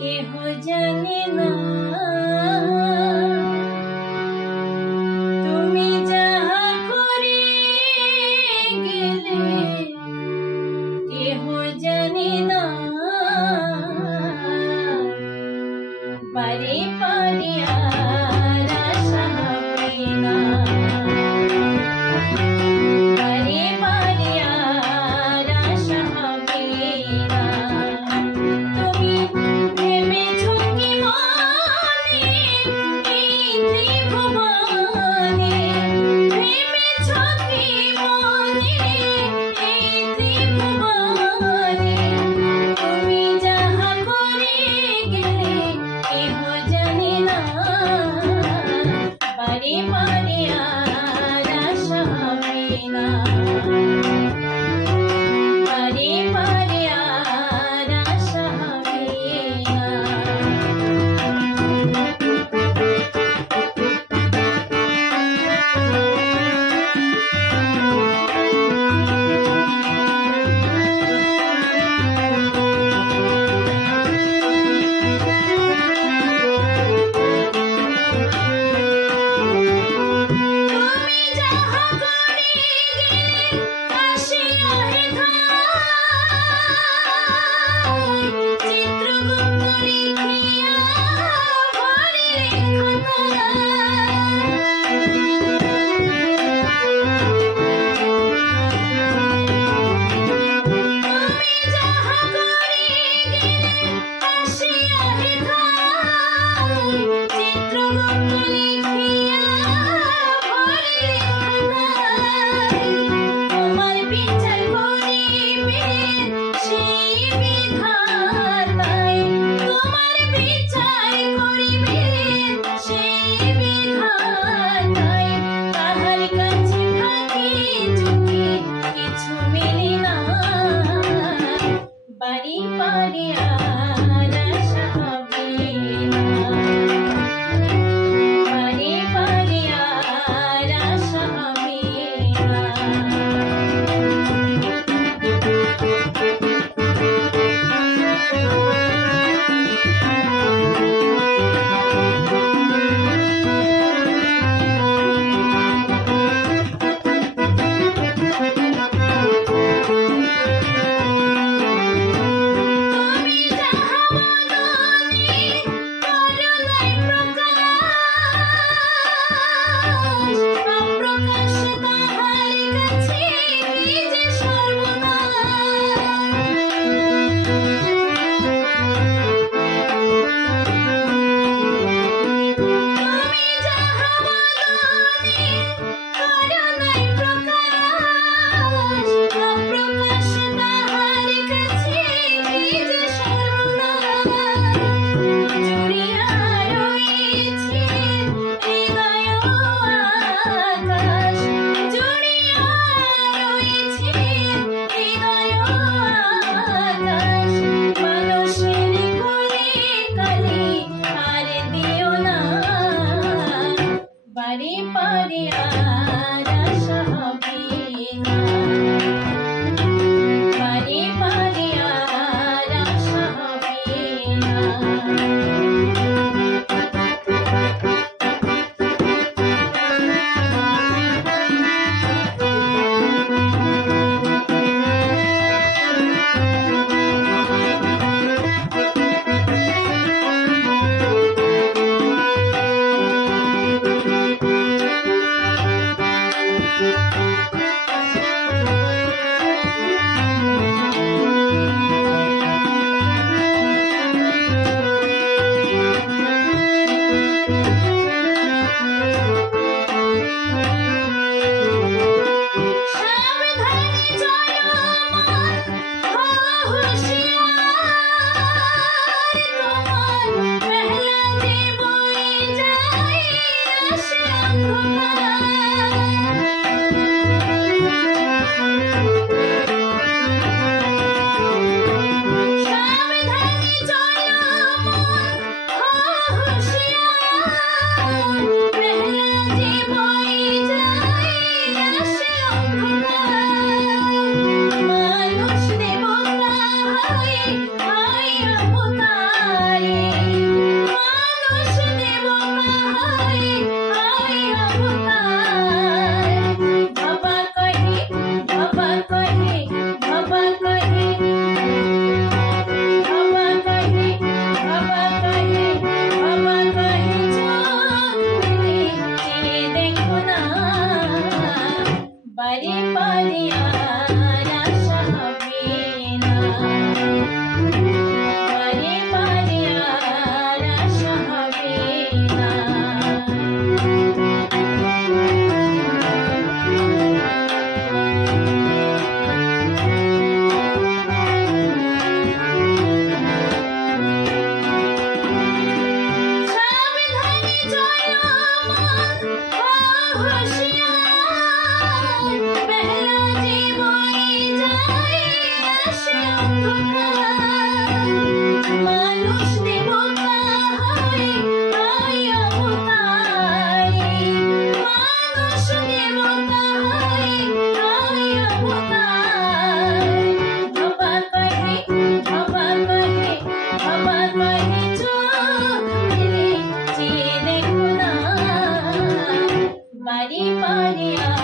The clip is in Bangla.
কেহ জানে না তুমি যাহা করে গেলে কেহ জানে না বারে বারে আর আশা হবে না বারে বারে আর আশা হবে না তুমি ভেবেছ কি মনে এই ত্রিভুবনে ভেবেছ কি মনে এই ত্রিভুবনে তুমি যাহা করে গেলে কেহ জানে না বারে বারে আর আশা হবে না বারে বারে আর আশা হবে না তুমি যাহা করে গেলে আসিয়া হে ধাই চিত্রগুপ্ত লিখিয়া ভরে তুমি যাহা করে গেলে আসিয়া হে ধাই চিত্রগুপ্ত লিখিয়া ভরে তোমার বিচার করিবেন সেই বিধাতাই তোমার বিচার করিবেন সেই বিধাতাই তাহার কাছে থাকি চোখে কিছু মেলে না বাড়ি বাড়ি আর আশা হবে না বারে বারে আর আশা হবে না তুমি যাহা মননে করুণায় প্রকাশ অপ্রকাশ তাহার কাছে কি যে সর্বনাশ তুমি যাহা মননে করুণায় প্রকাশ অপ্রকাশ তাহার কাছে কি যে সর্বনাশ জুড়িয়া রয়েছে হৃদয় আকাশ জুড়িয়া রয়েছে হৃদয় আকাশ মানুষের কোলে কালে আর দিও না বারে বারে আর আশা হবে না বারে বারে আর আশা হবে না সাবধানে চলো মন হও হুঁশিয়ার তোমার মেহলা যে বয়ে যায় আসে সাবধানে চলো মন হও হুঁশিয়ার মেহলা যে বয়ে যায় আসে মানুষ দেবতা হয় হয় অবতারে Maria